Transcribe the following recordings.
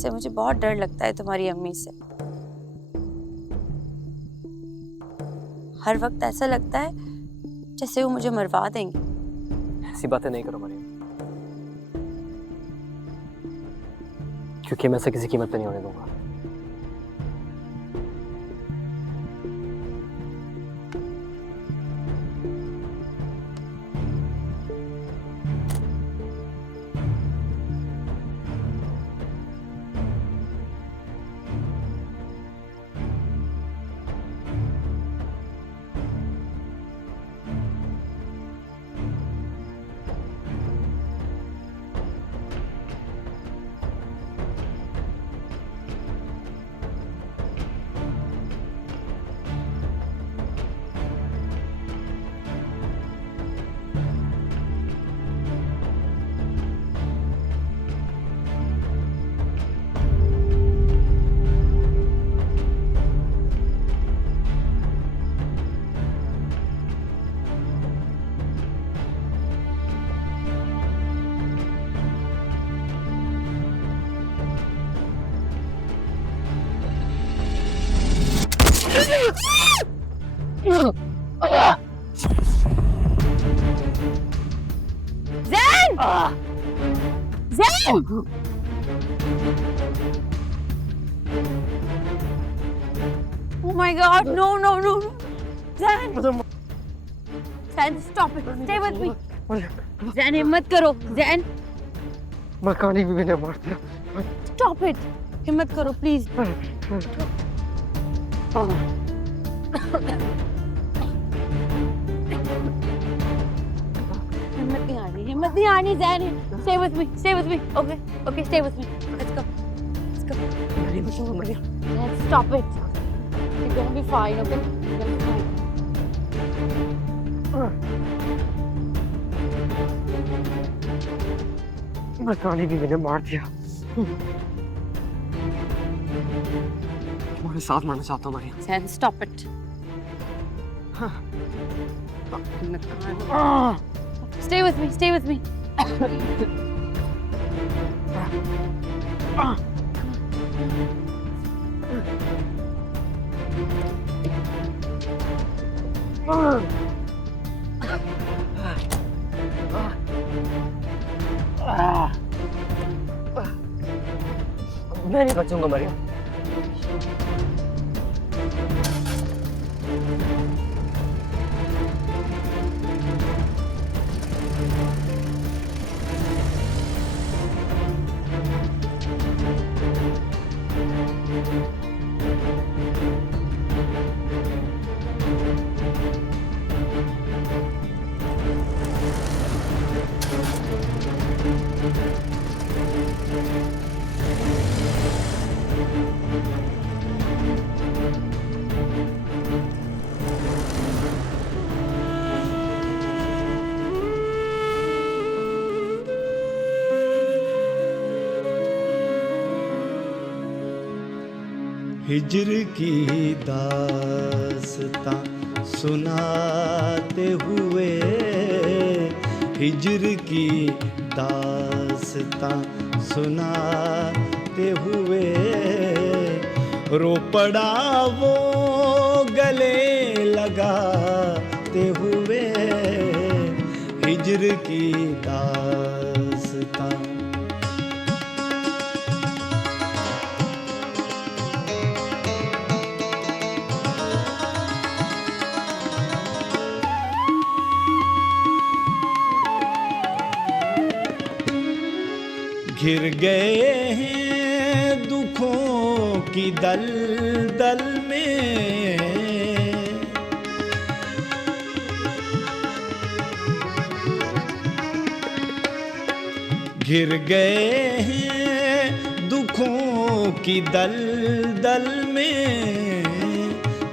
से मुझे बहुत डर लगता है तुम्हारी अम्मी से। हर वक्त ऐसा लगता है जैसे वो मुझे मरवा देंगे। ऐसी बातें नहीं करो मरियम, क्योंकि मैं इसे किसी कीमत पे नहीं होने दूंगा। ज़ैन! ज़ैन! Oh my God! No, no, no! Zain! Zain, stop it! Stay with me! ज़ैन, हिम्मत करो! ज़ैन! मैं कहानी भी मैंने मार दिया। Stop it! हिम्मत करो, please! हिम्मत नहीं आनी ज़ैन। Stay with me, stay with me. Okay, okay, stay with me. Let's go. Let's go. Maryam, Zen, stop it. You're gonna be fine, okay? You're gonna be fine. मैं कहानी भी मैंने मार दिया। तुम्हारे साथ मरना चाहता हूँ Maryam. Zen, stop it. Stay with me, stay with me. मैं नहीं बचूंगा मरियम। हिज्र की दास्तां सुनाते हुए, हिज्र की दास्तां सुनाते हुए, रो पड़ा वो गले लगाते हुए, हिज्र की दास्तां। घिर गए हैं दुखों की दलदल में, घिर गए हैं दुखों की दलदल में,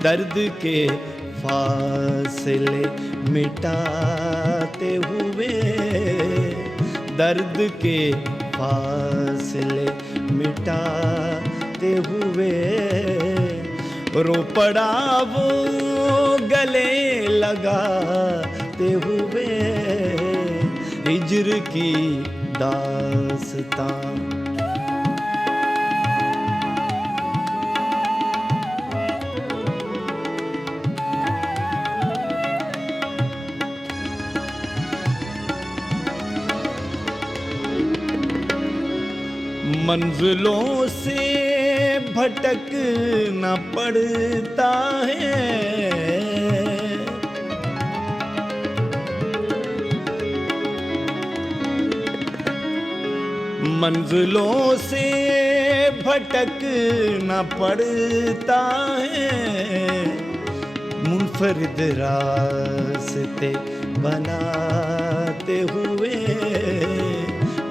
दर्द के फासले मिटाते हुए, दर्द के फासले मिटाते हुए, रो पड़ा वो गले लगाते हुए, हिज्र की दास्तां। मंजिलों से भटकना पड़ता है। मंजिलों से भटकना पड़ता है, मुनफरिद रास्ते बनाते हुए,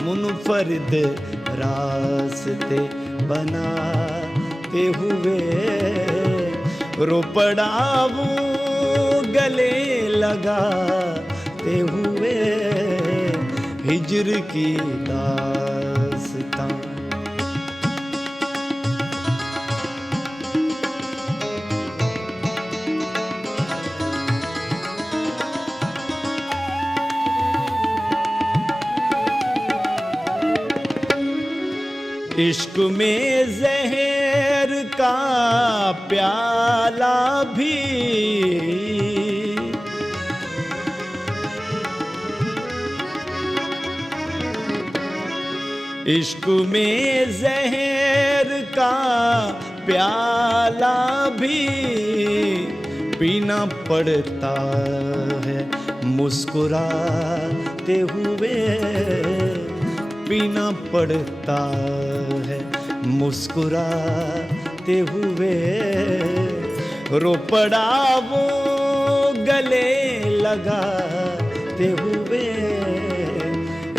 मुनफरिद रास्ते बनाते हुए, रो पड़ा वो गले लगाते हुए, हिज्र की दास्तां। इश्क में जहर का प्याला भी इश्क में जहर का प्याला भी पीना पड़ता है मुस्कुराते हुए, पीना पड़ता है मुस्कुराते हुए, रो पड़ा वो गले लगाते हुए,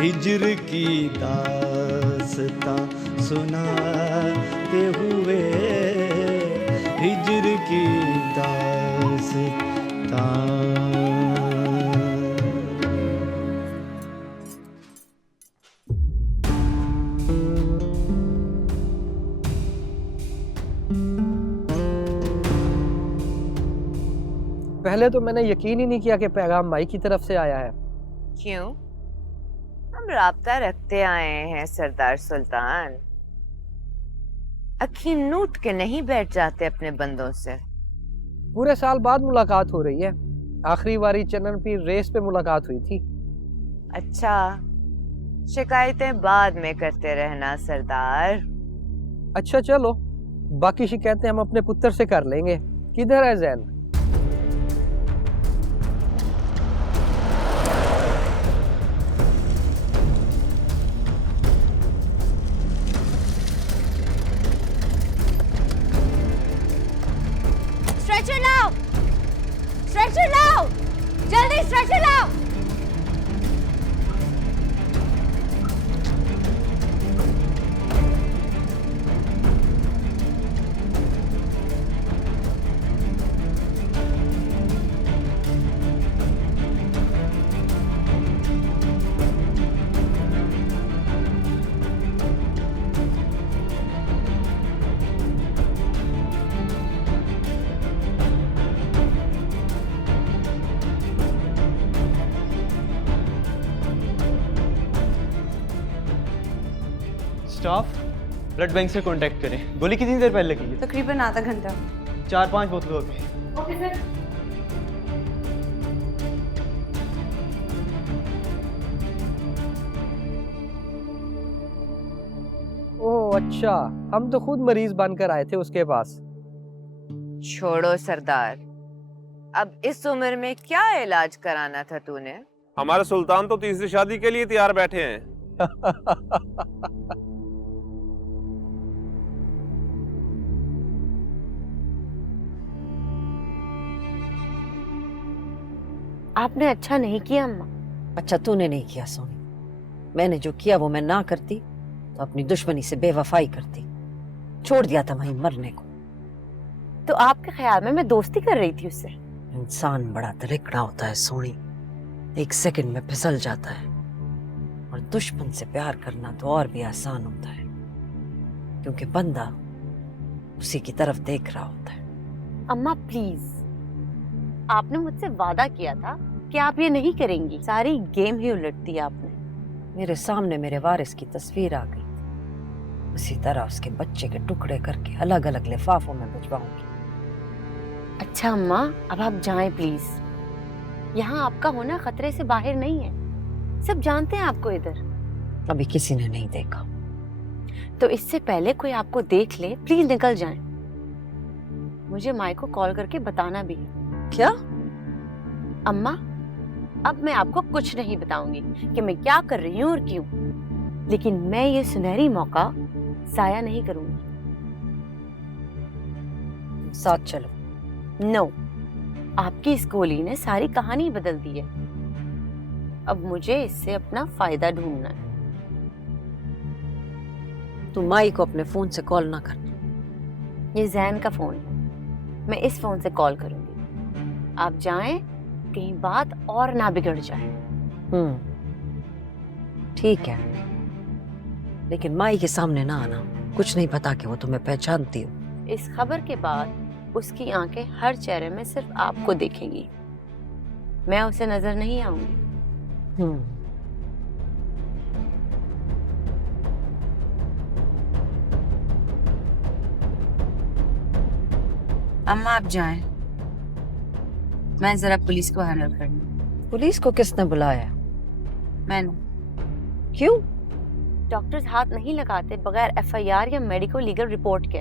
हिज्र की दास्तां सुनाते हुए, हिज्र की दास्तां। पहले तो मैंने यकीन ही नहीं किया कि पैगाम माई की तरफ से आया है। क्यों? हम राब्ता रखते आए हैं सरदार सुल्तान, अखी नूट के नहीं बैठ जाते अपने बंदों से। पूरे साल बाद मुलाकात हो रही है, आखिरी बारी चन्नन पीर रेस पे मुलाकात हुई थी। अच्छा, शिकायतें बाद में करते रहना सरदार। अच्छा चलो, बाकी शिकायतें हम अपने पुत्र से कर लेंगे। किधर है जैन? स्ट्रेचर लाओ, स्ट्रेचर लाओ, जल्दी स्ट्रेचर लाओ। स्टाफ ब्लड बैंक से कांटेक्ट करें। गोली कितनी देर पहले लगी है? तकरीबन आधा घंटा। 4-5 बोतलों में। Okay sir. ओह अच्छा, हम तो खुद मरीज बनकर आए थे उसके पास। छोड़ो सरदार, अब इस उम्र में क्या इलाज कराना था तूने? हमारे सुल्तान तो तीसरी शादी के लिए तैयार बैठे हैं। आपने अच्छा नहीं किया अम्मा। अच्छा तूने नहीं किया सोनी, मैंने जो किया वो मैं ना करती तो अपनी दुश्मनी से बेवफाई करती, छोड़ दिया था वहीं मरने को। तो आपके ख्याल में मैं दोस्ती कर रही थी उससे? इंसान बड़ा तरिकड़ा होता है सोनी, एक सेकंड में फिसल जाता है। और दुश्मन से प्यार करना तो और भी आसान होता है, क्योंकि बंदा उसी की तरफ देख रहा होता है। अम्मा प्लीज, आपने मुझसे वादा किया था कि आप ये नहीं करेंगी। सारी गेम ही उलट दी आपने। मेरे सामने मेरे वारिस की तस्वीर आ गई, उसी तरह उसके बच्चे के टुकड़े करके अलग अलग लिफाफों में भिजवाऊंगी। अच्छा अम्मा, अब आप जाएं प्लीज। यहाँ आपका होना खतरे से बाहर नहीं है, सब जानते हैं आपको इधर। अभी किसी ने नहीं देखा, तो इससे पहले कोई आपको देख ले प्लीज निकल जाएं। मुझे माई को कॉल करके बताना भी है। क्या? अम्मा, अब मैं आपको कुछ नहीं बताऊंगी कि मैं क्या कर रही हूँ और क्यों, लेकिन मैं ये सुनहरी मौका जाया नहीं करूंगी। साथ चलो। नो, आपकी इस गोली ने सारी कहानी बदल दी है। अब मुझे इससे अपना फायदा ढूंढना है। तुम माई को अपने फोन से कॉल ना करना। ये जैन का फोन है, मैं इस फोन से कॉल करूंगी। आप जाएं, कहीं बात और ना बिगड़ जाए। ठीक है, लेकिन माई के सामने ना आना। कुछ नहीं पता कि वो तुम्हें पहचानती हो। इस खबर के बाद उसकी आंखें हर चेहरे में सिर्फ आपको देखेंगी। मैं उसे नजर नहीं आऊंगी। अम्मा आप जाएं, मैं जरा पुलिस को हैंडल करनी। पुलिस को किसने बुलाया? मैंने। क्यों? डॉक्टर्स हाथ नहीं लगाते बगैर एफआईआर या मेडिको लीगल रिपोर्ट के।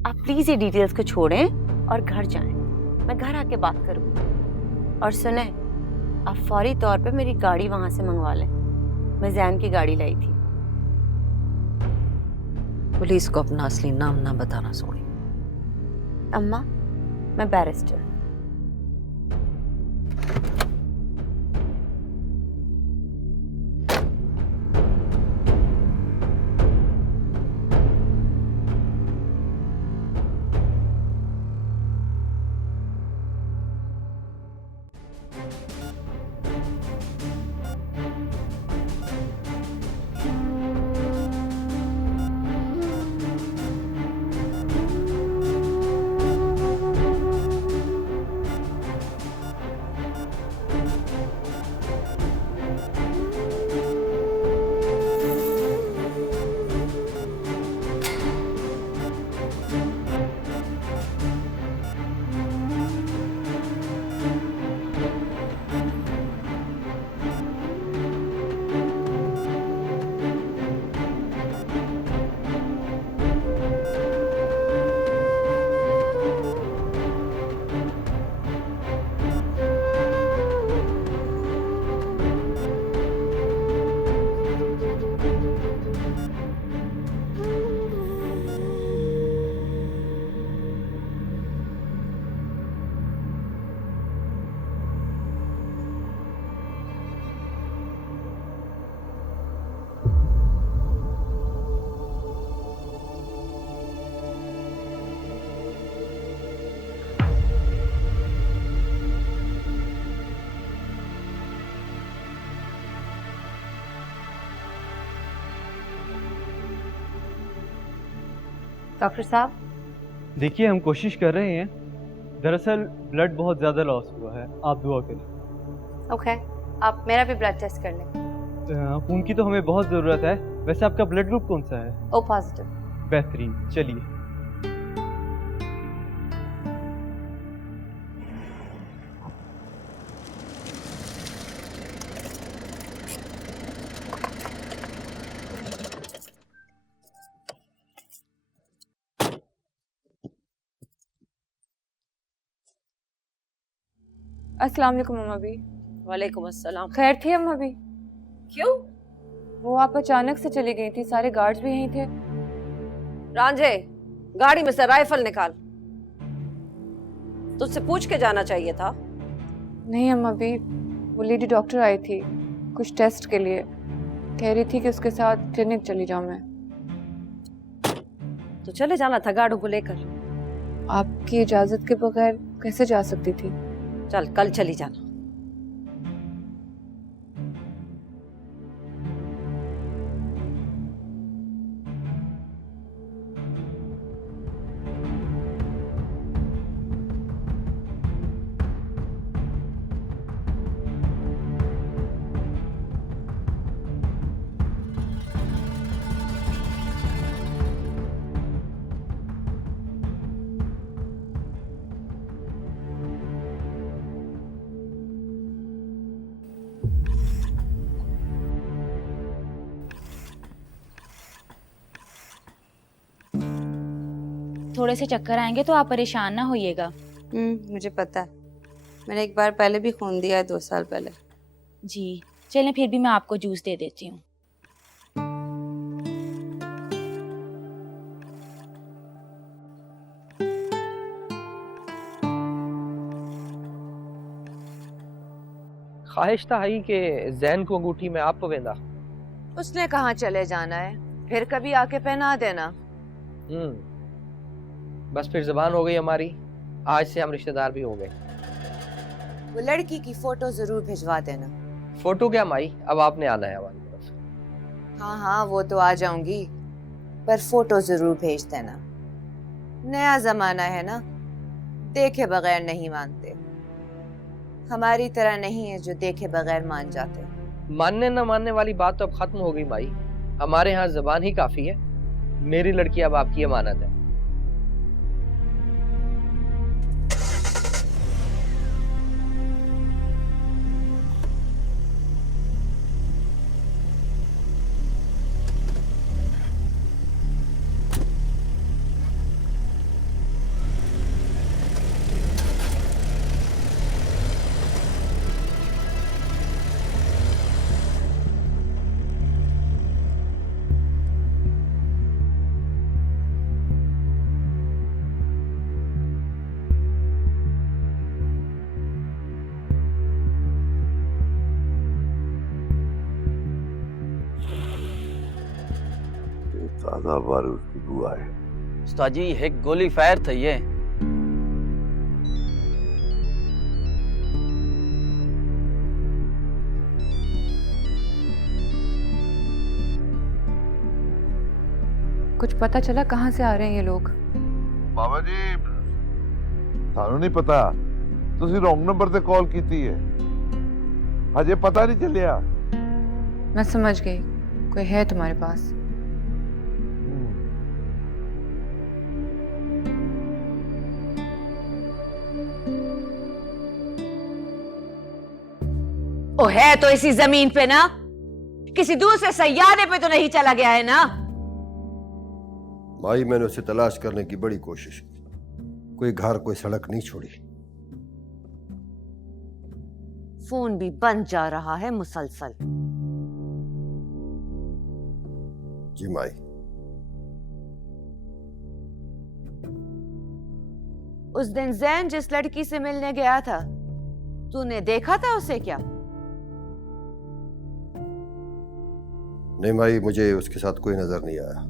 आप प्लीज ये डिटेल्स को छोड़ें और घर जाएं। मैं घर आके बात करूंगी। और सुने, आप फौरी तौर पे मेरी गाड़ी वहां से मंगवा लें। मैं जैन की गाड़ी लाई थी। पुलिस को अपना असली नाम ना बताना सोनी। अम्मा, मैं बैरिस्टर। डॉक्टर साहब, देखिए हम कोशिश कर रहे हैं। दरअसल ब्लड बहुत ज़्यादा लॉस हुआ है, आप दुआ करें। ओके, आप मेरा भी ब्लड टेस्ट कर लें। खून की तो हमें बहुत ज़रूरत है। वैसे आपका ब्लड ग्रुप कौन सा है? O positive. बेहतरीन, चलिए। अस्सलाम वालेकुम अम्मा भी। वालेकुम अस्सलाम। खैर थी अम्मा भी? क्यों? वो आप अचानक से चली गई थी, सारे गार्ड्स भी यहीं थे। रांझे, गाड़ी में से राइफल निकाल। तुझसे पूछ के जाना चाहिए था। नहीं अम्मा भी, वो लेडी डॉक्टर आई थी कुछ टेस्ट के लिए, कह रही थी कि उसके साथ क्लिनिक चली जाऊं मैं। तो चले जाना था गाड़ों को लेकर। आपकी इजाजत के बगैर कैसे जा सकती थी? चल कल चली जाना। थोड़े से चक्कर आएंगे तो आप परेशान ना होइएगा। मुझे पता है, मैंने एक बार पहले भी खून दिया है 2 साल पहले। जी चलें, फिर भी मैं आपको जूस दे देती हूँ। ख्वाहिश था ही कि जैन को अंगूठी में आप पवेंदा। उसने कहाँ चले जाना है, फिर कभी आके पहना देना। बस फिर ज़बान हो गई हमारी, आज से हम रिश्तेदार भी हो गए। वो लड़की की फोटो जरूर भिजवा देना। फोटो क्या माई, अब आपने आना है हमारी तरफ। हाँ हाँ वो तो आ जाऊंगी, पर फोटो जरूर भेज देना। नया जमाना है ना, देखे बगैर नहीं मानते। हमारी तरह नहीं है जो देखे बगैर मान जाते। मानने न मानने वाली बात तो अब खत्म हो गई माई, हमारे यहाँ ज़बान ही काफी है। मेरी लड़की अब आपकी अमानत है। ताजा बारूद की दुआ है। उस्ताद जी एक गोली फायर थी ये। कुछ पता चला कहाँ से आ रहे हैं ये लोग? बाबा जी थानू नहीं पता, तुसी रॉन्ग नंबर से कॉल की है, अजे पता नहीं चलिया। मैं समझ गई, कोई है तुम्हारे पास। ओ है तो इसी जमीन पे ना, किसी दूसरे सैयारे पे तो नहीं चला गया है ना? माई मैंने उसे तलाश करने की बड़ी कोशिश की, कोई घर कोई सड़क नहीं छोड़ी। फोन भी बंद जा रहा है मुसलसल। जी माई। उस दिन जैन जिस लड़की से मिलने गया था, तूने देखा था उसे क्या? नहीं माई, मुझे उसके साथ कोई नजर नहीं आया।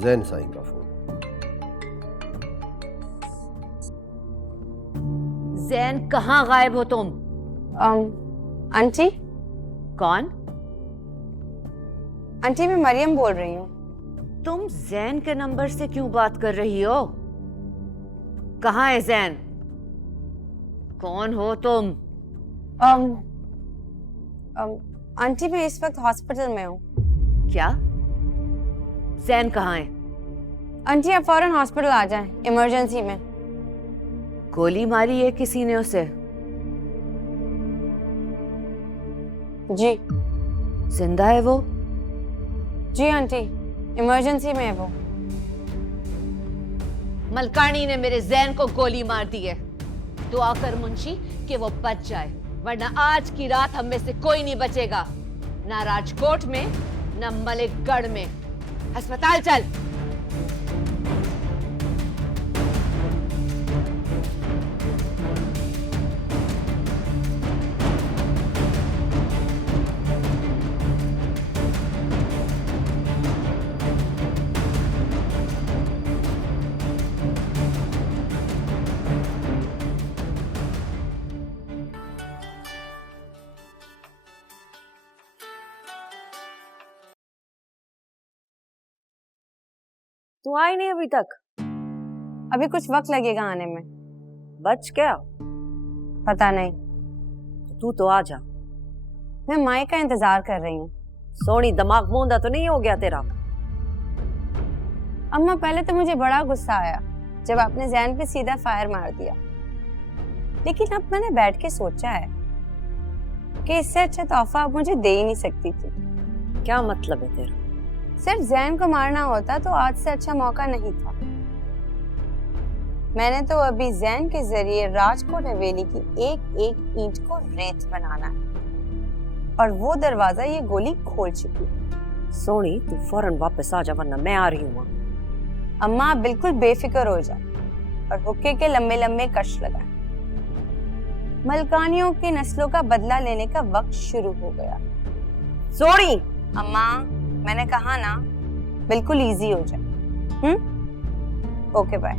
जैन साईं का फोन। जैन कहाँ गायब हो तुम? आंटी। कौन? आंटी मैं मरियम बोल रही हूँ। तुम जैन के नंबर से क्यों बात कर रही हो? कहाँ है जैन? कौन हो तुम? आंटी मैं इस वक्त हॉस्पिटल में हूँ। क्या? जैन कहाँ है? आंटी आप फौरन हॉस्पिटल आ जाएं, इमरजेंसी में। गोली मारी है किसी ने उसे? जी। जिंदा है वो? जी आंटी, इमरजेंसी में है वो। मलकानी ने मेरे जैन को गोली मार दी है। दुआ कर मुंशी कि वो बच जाए, वरना आज की रात हम में से कोई नहीं बचेगा, ना राजकोट में ना मलिकगढ़ में। अस्पताल चल। तू आई नहीं अभी तक? अभी कुछ वक्त लगेगा आने में। बच क्या? पता नहीं। तू तो आ जा। मैं माई का इंतजार कर रही हूँ। सोनी दिमाग मूंदा तो नहीं हो गया तेरा? अम्मा पहले तो मुझे बड़ा गुस्सा आया जब आपने जैन पे सीधा फायर मार दिया, लेकिन अब मैंने बैठ के सोचा है कि इससे अच्छा तोहफा आप मुझे दे ही नहीं सकती थी। क्या मतलब है तेरा? सिर्फ जैन को मारना होता तो आज से अच्छा मौका नहीं था। मैंने तो अभी जैन के जरिए राजकोट हवेली की एक एक ईंट को रेत बनाना है और वो दरवाजा ये गोली खोल चुकी है। सोनी तू फौरन वापस आ जा वरना मैं आ रही हूँ। अम्मा आप बिल्कुल बेफिक्र हो जाए और हुक्के के लंबे लंबे कश लगाएं। मलकानियों की नस्लों का बदला लेने का वक्त शुरू हो गया। सोनी! अम्मा मैंने कहा ना, बिल्कुल इजी हो जाए। Okay bye.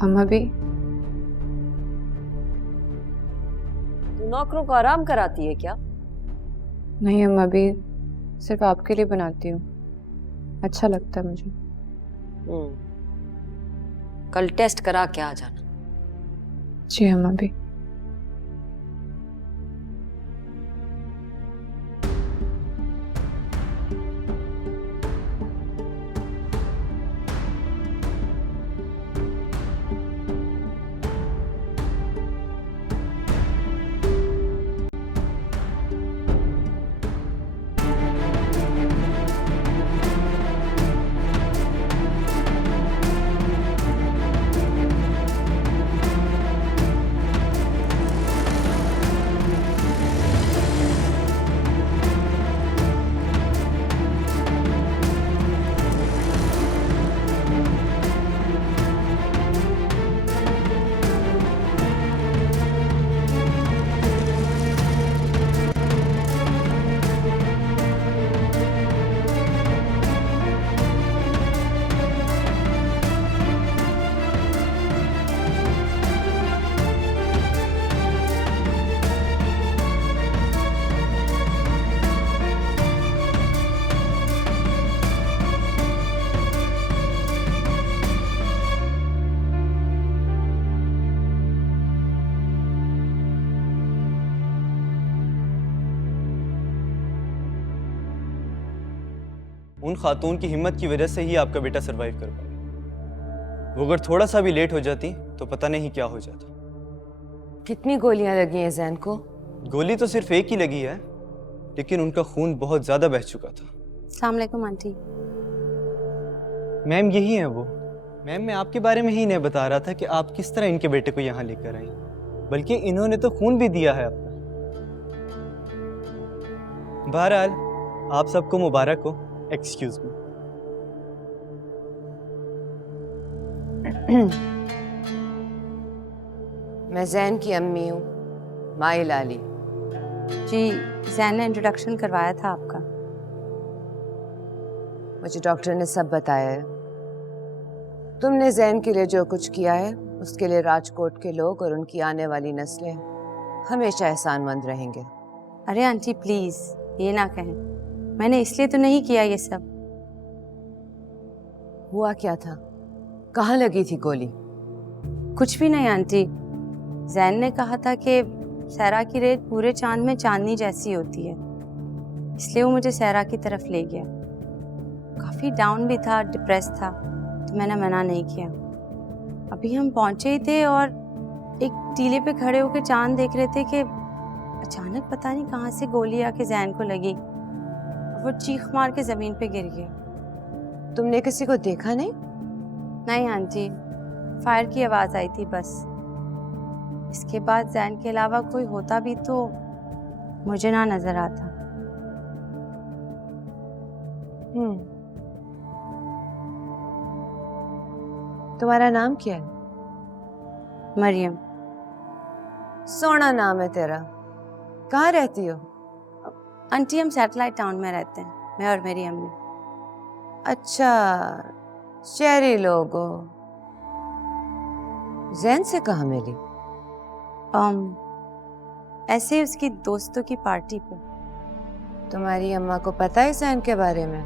अम्मा भी तू नौकरों को आराम कराती है क्या? नहीं अम्मा भी, सिर्फ आपके लिए बनाती हूँ, अच्छा लगता है मुझे। कल टेस्ट करा के आ जाना। जी अम्मा भी। उन खातून की हिम्मत की वजह से ही आपका बेटा सरवाइव कर पाया। वो अगर थोड़ा सा भी लेट हो जाती तो पता नहीं क्या हो जाता। कितनी गोलियां लगी हैं जैन को? गोली तो सिर्फ एक ही लगी है, लेकिन उनका खून बहुत ज्यादा बह चुका था। अस्सलाम वालेकुम आंटी। मैम यही है वो। मैम मैं आपके बारे में ही नहीं बता रहा था कि आप किस तरह इनके बेटे को यहाँ लेकर आई, बल्कि इन्होंने तो खून भी दिया है अपना। बहरहाल आप सबको मुबारक हो। Excuse me. मैं जैन की अम्मी हूँ, माई लाली। जी जैन ने इंट्रोडक्शन करवाया था आपका। मुझे डॉक्टर ने सब बताया है। तुमने जैन के लिए जो कुछ किया है उसके लिए राजकोट के लोग और उनकी आने वाली नस्लें हमेशा एहसानमंद रहेंगे। अरे आंटी प्लीज ये ना कहें, मैंने इसलिए तो नहीं किया ये सब। हुआ क्या था? कहाँ लगी थी गोली? कुछ भी नहीं आंटी, जैन ने कहा था कि सहरा की रेत पूरे चांद में चांदनी जैसी होती है, इसलिए वो मुझे सहरा की तरफ ले गया। काफ़ी डाउन भी था, डिप्रेस था, तो मैंने मना नहीं किया। अभी हम पहुंचे ही थे और एक टीले पे खड़े होकर चांद देख रहे थे कि अचानक पता नहीं कहाँ से गोली आके जैन को लगी। वो चीख मार के जमीन पे गिर गया। तुमने किसी को देखा नहीं? नहीं आंटी, फायर की आवाज आई थी बस। इसके बाद जैन के अलावा कोई होता भी तो मुझे ना नजर आता। तुम्हारा नाम क्या है? मरियम। सोना नाम है तेरा। कहाँ रहती हो? आंटी हम सैटेलाइट टाउन में रहते हैं, मैं और मेरी अम्मी। अच्छा, शहरी लोग हो। जैन से कहाँ मिली? ऐसे ही उसकी दोस्तों की पार्टी पे। तुम्हारी अम्मा को पता है जैन के बारे में?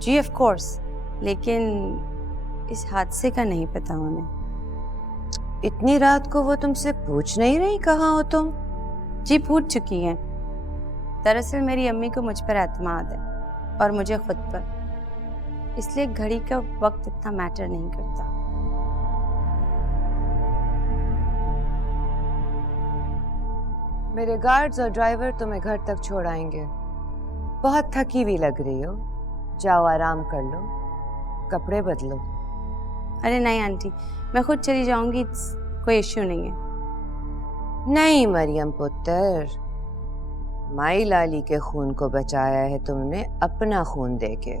जी ऑफ कोर्स, लेकिन इस हादसे का नहीं पता उन्हें। इतनी रात को वो तुमसे पूछ नहीं रही कहाँ हो तुम? जी पूछ चुकी हैं। दरअसल मेरी अम्मी को मुझ पर एतमाद है और मुझे खुद पर, इसलिए घड़ी का वक्त इतना मैटर नहीं करता। मेरे गार्ड्स और ड्राइवर तुम्हें घर तक छोड़ आएंगे। बहुत थकी हुई लग रही हो, जाओ आराम कर लो, कपड़े बदलो। अरे नहीं आंटी, मैं खुद चली जाऊंगी, कोई इश्यू नहीं है। नहीं मरियम पुत्र, माई लाली के खून को बचाया है तुमने अपना खून देके।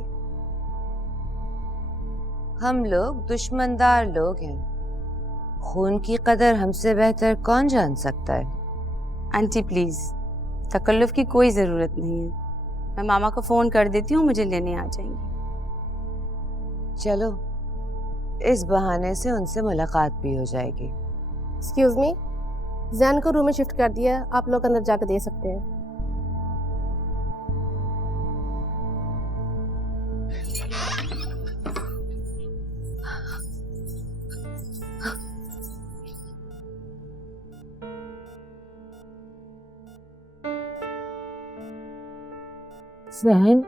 हम लोग दुश्मनदार लोग हैं, खून की कदर हमसे बेहतर कौन जान सकता है? आंटी प्लीज, तकल्लुफ की कोई जरूरत नहीं है। मैं मामा को फोन कर देती हूँ, मुझे लेने आ जाएंगी। चलो, इस बहाने से उनसे मुलाकात भी हो जाएगी। एक्सक्यूज मी, जैन को रूम में शिफ्ट कर दिया, आप लोग अंदर जाकर दे सकते हैं। जैन,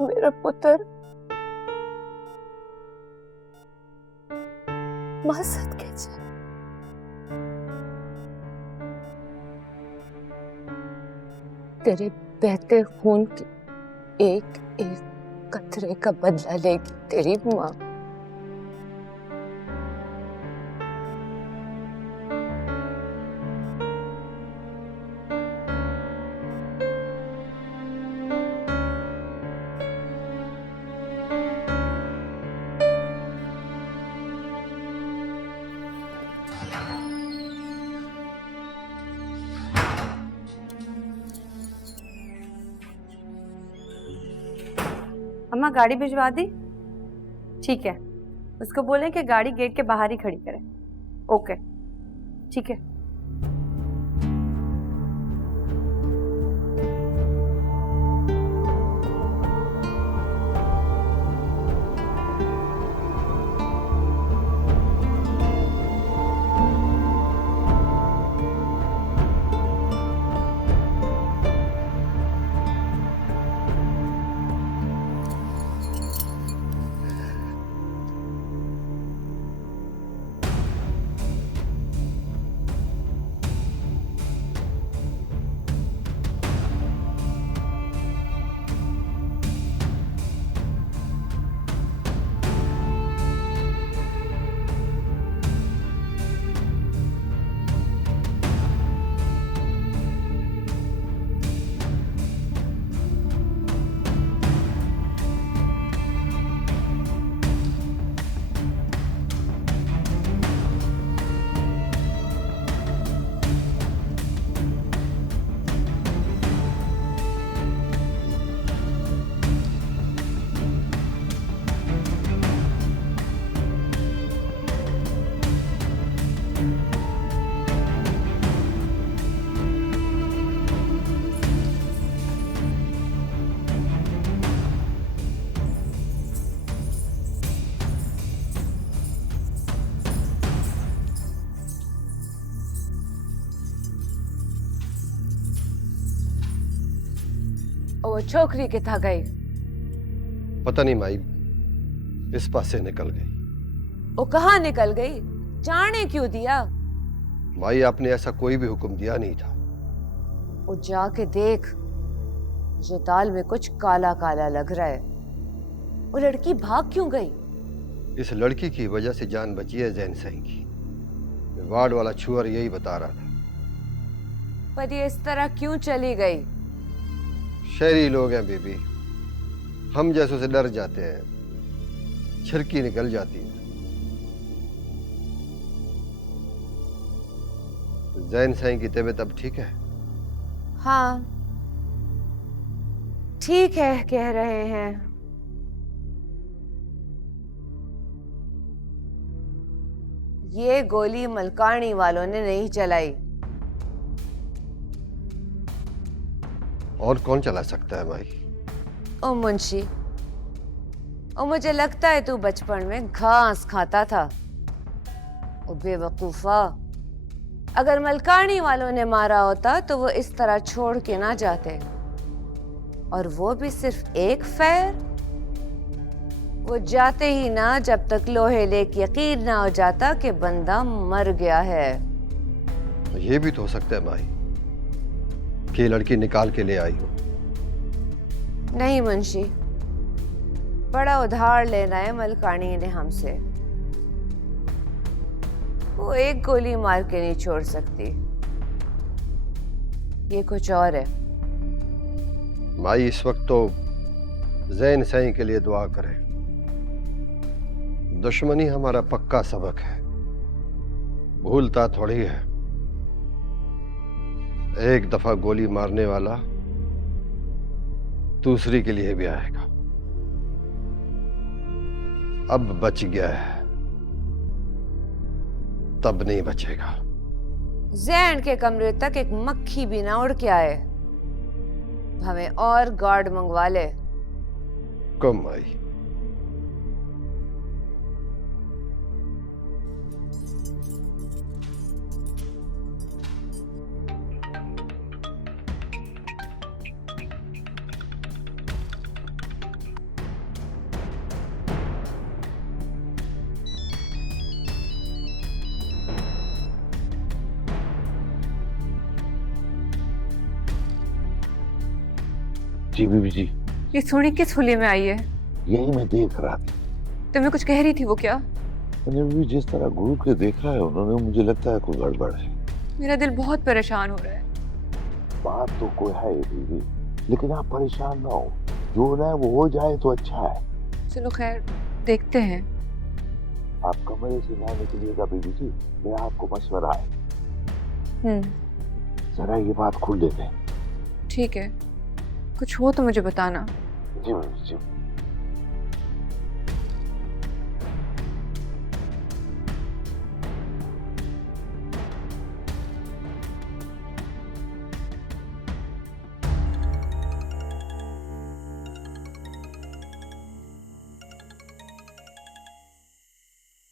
मेरा पुत्र मकसद कैसे? तेरे बहते खून की एक एक कतरे का बदला लेगी तेरी माँ। अम्मा गाड़ी भिजवा दी? ठीक है, उसको बोलें कि गाड़ी गेट के बाहर ही खड़ी करें। ओके ठीक है। वो छोकरी किथा गई? पता नहीं माई, इस पासे निकल गई। वो कहाँ निकल गई? जाने क्यों दिया? माई आपने ऐसा कोई भी हुक्म दिया नहीं था। वो जाके देख, मुझे दाल में कुछ काला काला लग रहा है। वो लड़की भाग क्यों गई? इस लड़की की वजह से जान बची है जैन सिंह की। वार्ड वाला छुअर यही बता रहा था। पर ये इस तरह क्यों चली गई? शहरी लोग हैं बीबी, हम जैसों से डर जाते हैं, छिरकी निकल जाती है। जैन साईं की तबीयत अब ठीक है? हाँ ठीक है, कह रहे हैं। ये गोली मलकानी वालों ने नहीं चलाई। और कौन चला सकता है माई? ओ मुंशी, और मुझे लगता है तू बचपन में घास खाता था। ओ बेवकूफा, अगर मलकानी वालों ने मारा होता तो वो इस तरह छोड़ के ना जाते, और वो भी सिर्फ एक फैर। वो जाते ही ना जब तक लोहे लेक यकीन ना हो जाता कि बंदा मर गया है। ये भी तो हो सकता है माई कि लड़की निकाल के ले आई हो। नहीं मुंशी, बड़ा उधार लेना है मलकानी ने हमसे। वो एक गोली मार के नहीं छोड़ सकती, ये कुछ और है। माई इस वक्त तो जैन सही के लिए दुआ करें। दुश्मनी हमारा पक्का सबक है, भूलता थोड़ी है। एक दफा गोली मारने वाला दूसरी के लिए भी आएगा। अब बच गया है, तब नहीं बचेगा। जैन के कमरे तक एक मक्खी भी ना उड़ के आए। हमें और गार्ड मंगवा ले। कम आई। जी बीबी जी, ये सोनी किस हुलिये में आई है? यही मैं देख रहा था। तुम्हें कुछ कह रही थी, वो क्या? मैंने भी जिस तरह घूर के देखा है उन्होंने, मुझे लगता है कोई गड़बड़ है। मेरा दिल बहुत परेशान हो रहा है। बात तो कोई है बीबी, लेकिन आप परेशान ना हो। जो होना है वो हो जाए तो अच्छा है। चलो खैर, देखते हैं। आप कमरे से ना निकलिएगा बीबी जी, मेरा आपको मशवरा है। जरा ये बात खुल देते हैं। ठीक है, कुछ हो तो मुझे बताना। जी बीबी जी।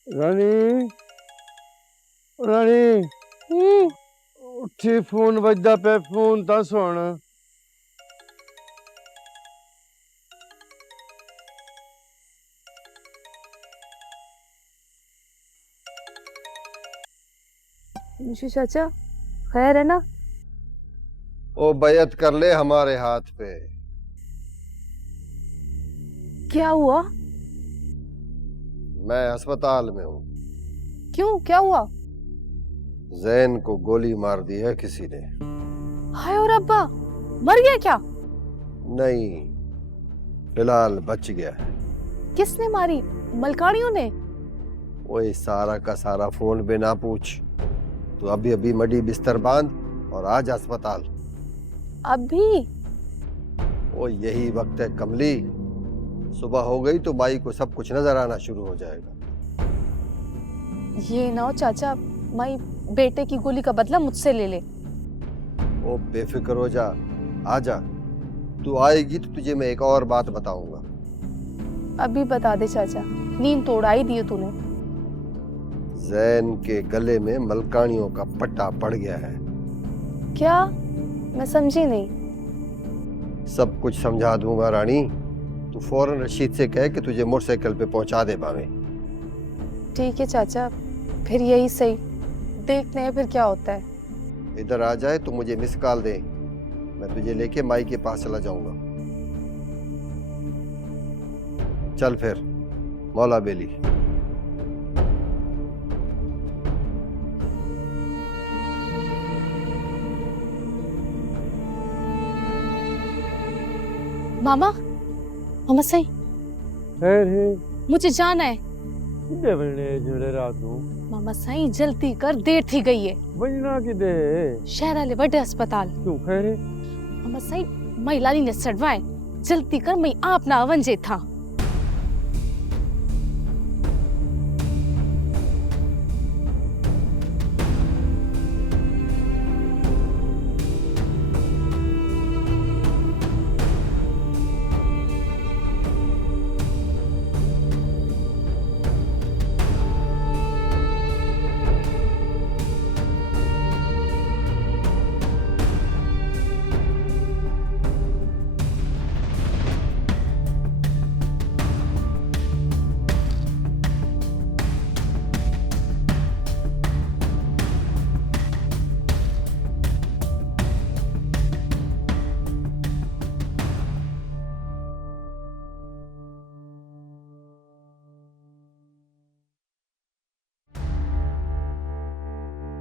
रानी, रानी, उठी, फोन बजदा पे, फोन ता सुन। मुंशी चाचा, खैर है ना? ओ बैयत कर ले हमारे हाथ पे। क्या हुआ? मैं अस्पताल में हूँ। क्यों, क्या हुआ? जैन को गोली मार दी है किसी ने। हाय और अब्बा, मर गया क्या? नहीं, फिलहाल बच गया है। किसने मारी? मलकानियों ने? वही सारा का सारा फोन पे ना पूछ। तू अभी अभी मडी बिस्तर बांध और आज अस्पताल। अभी? वो यही वक्त है कमली, सुबह हो गई तो माई को सब कुछ नजर आना शुरू हो जाएगा। ये ना हो चाचा, माई बेटे की गोली का बदला मुझसे ले ले। ओ बेफिक्र हो जा, आजा। तू आएगी तो तुझे मैं एक और बात बताऊंगा। अभी बता दे चाचा, नींद तोड़ा ही दी तूने। जैन के गले में मलकानियों का पट्टा पड़ गया है। क्या? मैं समझी नहीं। सब कुछ समझा दूंगा रानी। तू फौरन रशीद से कह कि तुझे मोटरसाइकिल पे पहुंचा दे भावे। ठीक है चाचा, फिर यही सही, देखते हैं फिर क्या होता है। इधर आ जाए तो मुझे मिस कॉल दे, मैं तुझे लेके माई के पास चला जाऊंगा। चल फिर, मौला बेली। मामा, मामा सही, मुझे जाना है। रात को मामा सही, जल्दी कर, देर थी गई है। बजना किदे? शहर वाले बड़े अस्पताल। क्यों खैर? मामा सही, मई लाली ने सड़वाए, जल्दी कर, मई आप ना अवंजे था।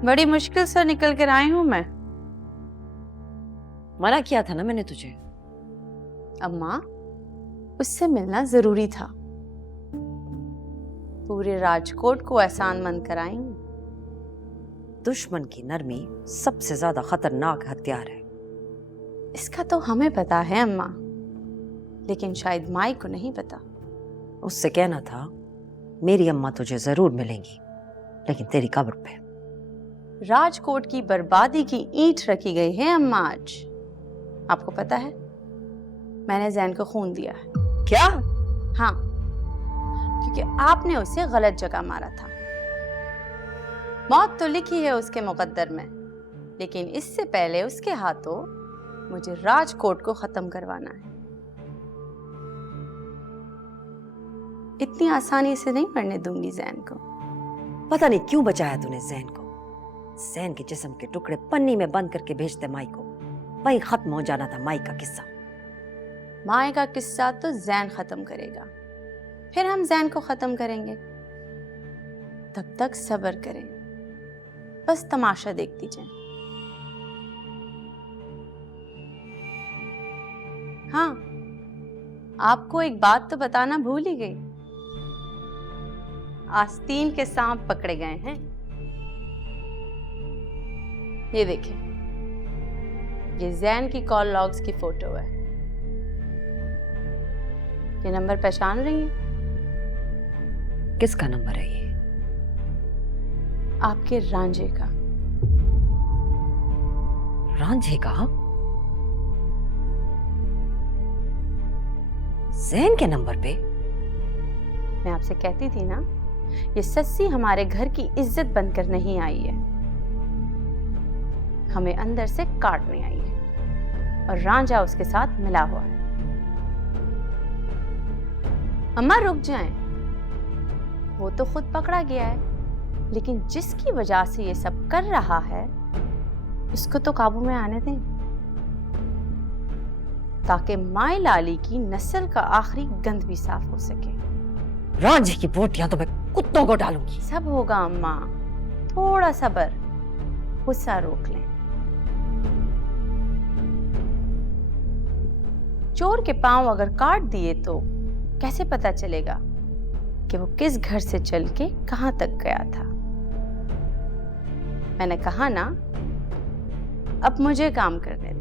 बड़ी मुश्किल से निकल कर आई हूं मैं। मना किया था ना मैंने तुझे। अम्मा, उससे मिलना जरूरी था। पूरे राजकोट को एहसान मंद कराई हूं। दुश्मन की नरमी सबसे ज्यादा खतरनाक हथियार है। इसका तो हमें पता है अम्मा, लेकिन शायद माई को नहीं पता। उससे कहना था मेरी अम्मा तुझे जरूर मिलेंगी, लेकिन तेरी कब्र पे। राजकोट की बर्बादी की ईंट रखी गई है अम्मा आज। आपको पता है, मैंने जैन को खून दिया है। क्या? हाँ, क्योंकि आपने उसे गलत जगह मारा था। मौत तो लिखी है उसके मुकद्दर में, लेकिन इससे पहले उसके हाथों मुझे राजकोट को खत्म करवाना है। इतनी आसानी से नहीं मरने दूंगी जैन को। पता नहीं क्यों बचाया तूने जैन को। जैन के जिस्म के टुकड़े पन्नी में बंद करके भेजते माई को, वही खत्म हो जाना था माई का किस्सा। माई का किस्सा तो जैन खत्म करेगा, फिर हम जैन को खत्म करेंगे। तब तक सब्र करें, बस तमाशा देखती जाएं। हाँ, आपको एक बात तो बताना भूल ही गई। आस्तीन के सांप पकड़े गए हैं। ये देखिए, ये जैन की कॉल लॉग्स की फोटो है। ये नंबर पहचान रही हैं? किसका नंबर है ये? आपके रांझे का। रांझे का? जैन के नंबर पे? मैं आपसे कहती थी ना, ये सस्सी हमारे घर की इज्जत बनकर नहीं आई है, हमें अंदर से काटने आई है, और रांझा उसके साथ मिला हुआ है। अम्मा रुक जाएं, वो तो खुद पकड़ा गया है, लेकिन जिसकी वजह से ये सब कर रहा है उसको तो काबू में आने दें, ताकि माई लाली की नस्ल का आखिरी गंध भी साफ हो सके। रांझे की बोटियां तो मैं कुत्तों को डालूंगी। सब होगा अम्मा, थोड़ा सब्र, गुस्सा रोक लें। चोर के पांव अगर काट दिए तो कैसे पता चलेगा कि वो किस घर से चल के कहां तक गया था? मैंने कहा ना, अब मुझे काम करने दें।